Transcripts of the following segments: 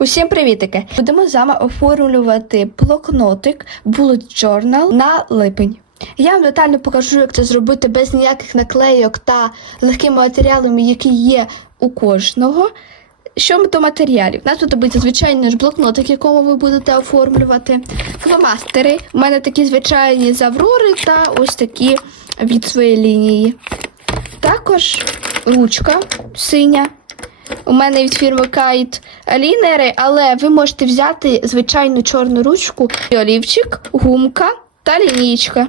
Усім привітики! Будемо з вами оформлювати блокнотик Bullet Journal на липень. Я вам детально покажу, як це зробити без ніяких наклейок та легкими матеріалами, які є у кожного. Що до матеріалів? У нас знадобиться звичайний наш блокнотик, якому ви будете оформлювати. Фломастери. У мене такі звичайні з Аврори та ось такі від своєї лінії. Також ручка синя. У мене від фірми Kite лінери, але ви можете взяти звичайну чорну ручку, олівчик, гумка та лінійка.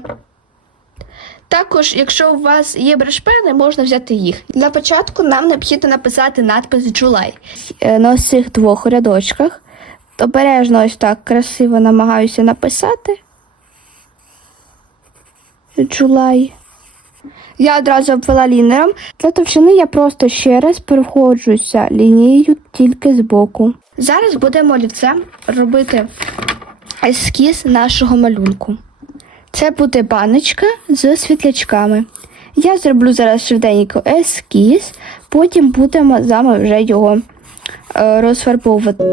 Також, якщо у вас є брешпени, можна взяти їх. Для початку нам необхідно написати надпис July. Е, На цих двох рядочках. Обережно ось так красиво намагаюся написати. July. Я одразу обвела лінером. Для товщини я просто ще раз проходжуся лінією тільки з боку. Зараз будемо олівцем робити ескіз нашого малюнку. Це буде баночка з світлячками. Я зроблю зараз швиденько ескіз, потім будемо з вами вже його розфарбовувати.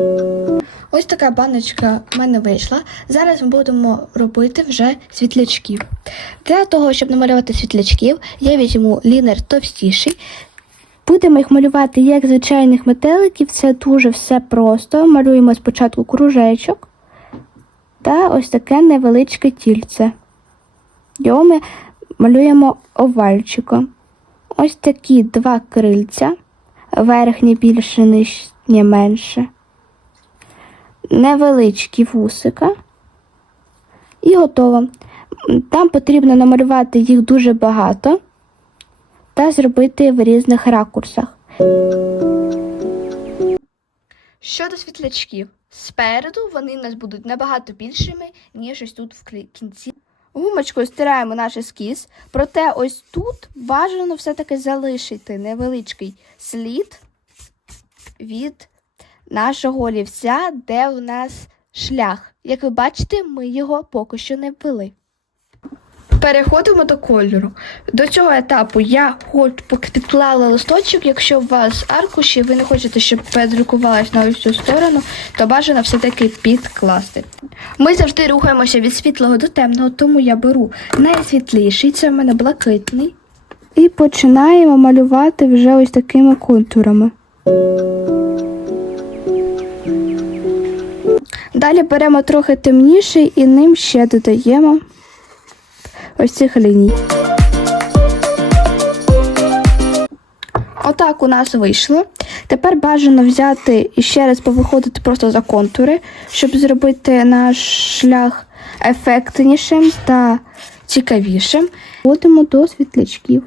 Ось така баночка в мене вийшла. Зараз ми будемо робити вже світлячків. Для того, щоб намалювати світлячків, я візьму лінер товстіший. Будемо їх малювати як звичайних метеликів. Це дуже все просто. Малюємо спочатку кружечок та ось таке невеличке тільце. Його ми малюємо овальчиком. Ось такі два крильця, верхнє більше, нижнє менше невеличкі вусика. І готово. Там потрібно намалювати їх дуже багато та зробити в різних ракурсах. Щодо світлячків, спереду вони у нас будуть набагато більшими, ніж ось тут в кінці. Гумочкою стираємо наш ескіз, проте ось тут бажано все-таки залишити невеличкий слід від нашого олівця, де у нас шлях. Як ви бачите, ми його поки що не ввели. Переходимо до кольору. До цього етапу я хоч підклала листочок, якщо у вас аркуші, ви не хочете, щоб передрукувалось на цю сторону, то бажано все-таки підкласти. Ми завжди рухаємося від світлого до темного, тому я беру найсвітліший, це в мене блакитний. І починаємо малювати вже ось такими контурами. Далі беремо трохи темніший і ним ще додаємо ось цих ліній. Отак у нас вийшло. Тепер бажано взяти і ще раз повиходити просто за контури, щоб зробити наш шлях ефектнішим та цікавішим. Вводимо до світлячків.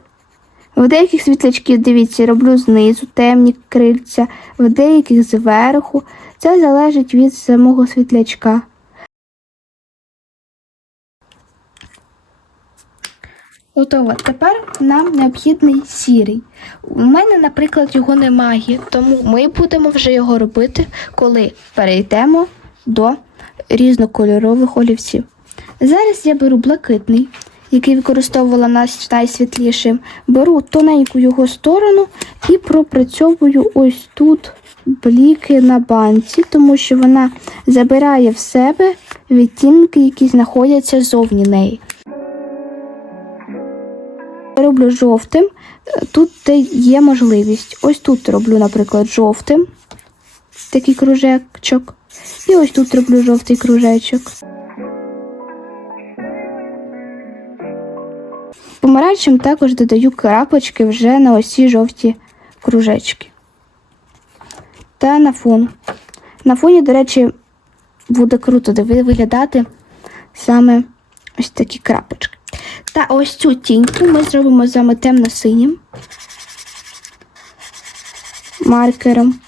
В деяких світлячків, дивіться, роблю знизу темні крильця, в деяких зверху. Це залежить від самого світлячка. Готово. Тепер нам необхідний сірий. У мене, наприклад, його немає, тому ми будемо вже його робити, коли перейдемо до різнокольорових олівців. Зараз я беру блакитний, який використовувала нас найсвітлішим, беру тоненьку його сторону і пропрацьовую ось тут бліки на банці, тому що вона забирає в себе відтінки, які знаходяться зовні неї. Роблю жовтим. Тут де є можливість. Ось тут роблю, наприклад, жовтим такий кружечок. І ось тут роблю жовтий кружечок. Помаранчем також додаю крапочки вже на ось ці жовті кружечки. Та на фон. На фоні, до речі, буде круто виглядати саме ось такі крапочки. Та ось цю тіньку ми зробимо саме темно-синім маркером.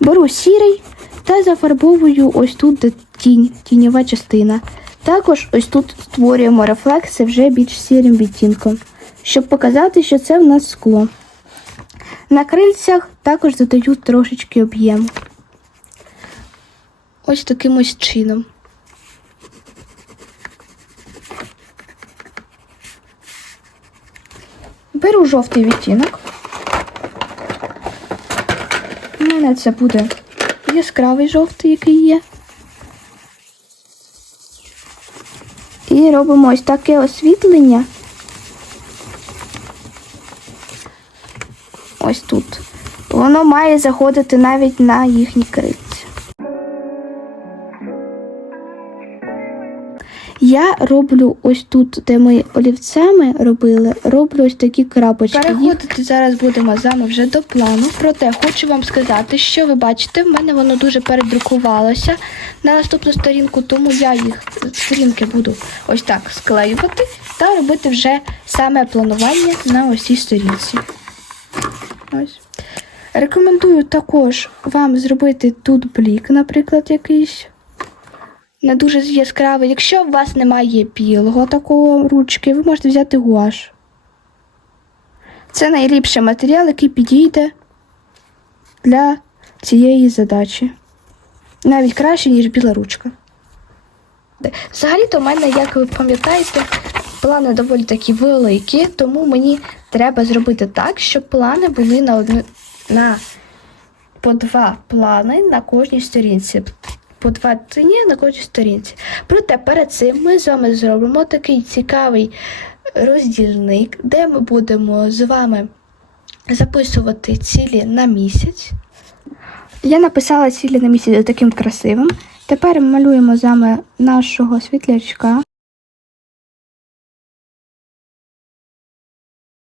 Беру сірий та зафарбовую ось тут тінь, тіньова частина. Також ось тут створюємо рефлекси вже більш сірим відтінком, щоб показати, що це в нас скло. На крильцях також додаю трошечки об'єму. Ось таким ось чином. Беру жовтий відтінок. У мене це буде яскравий жовтий, який є. І робимо ось таке освітлення. Ось тут. Воно має заходити навіть на їхні крильці. Я роблю ось тут, де ми олівцями робили, роблю ось такі крапочки. Переходити зараз будемо з вами вже до плану. Проте хочу вам сказати, що ви бачите, в мене воно дуже передрукувалося на наступну сторінку, тому я їх сторінки буду ось так склеювати та робити вже саме планування на ось сторінці. Ось. Рекомендую також вам зробити тут блік, наприклад, якийсь. Не дуже яскравий. Якщо у вас немає білого такого ручки, ви можете взяти гуаш. Це найліпший матеріал, який підійде для цієї задачі. Навіть краще, ніж біла ручка. Взагалі-то в мене, як ви пам'ятаєте, плани доволі такі великі, тому мені треба зробити так, щоб плани були на одну на по два плани на кожній сторінці. По два тині на кожній сторінці. Проте перед цим ми з вами зробимо такий цікавий роздільник, де ми будемо з вами записувати цілі на місяць. Я написала цілі на місяць таким красивим. Тепер малюємо з вами нашого світлячка.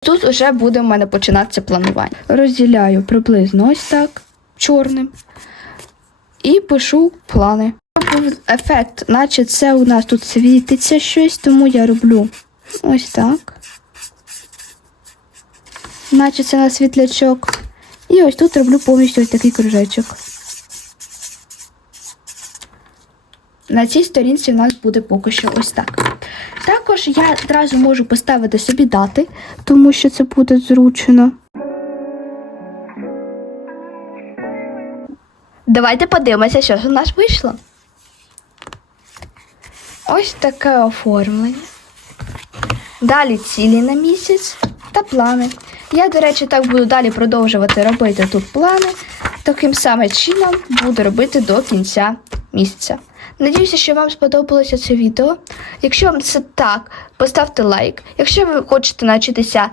Тут вже буде в мене починатися планування. Розділяю приблизно ось так, чорним. І пишу плани. Ефект, наче це у нас тут світиться щось, тому я роблю ось так. Наче це на світлячок. І ось тут роблю повністю ось такий кружечок. На цій сторінці в нас буде поки що ось так. Також я одразу можу поставити собі дати, тому що це буде зручно. Давайте подивимося, що ж у нас вийшло. Ось таке оформлення. Далі цілі на місяць та плани. Я, до речі, так буду далі продовжувати робити тут плани. Таким самим чином буду робити до кінця місяця. Надіюся, що вам сподобалося це відео. Якщо вам це так, поставте лайк. Якщо ви хочете навчитися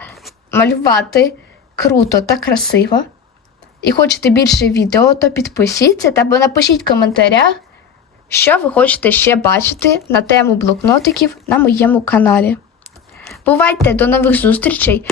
малювати круто та красиво, і хочете більше відео, то підпишіться та напишіть в коментарях, що ви хочете ще бачити на тему блокнотиків на моєму каналі. Бувайте до нових зустрічей!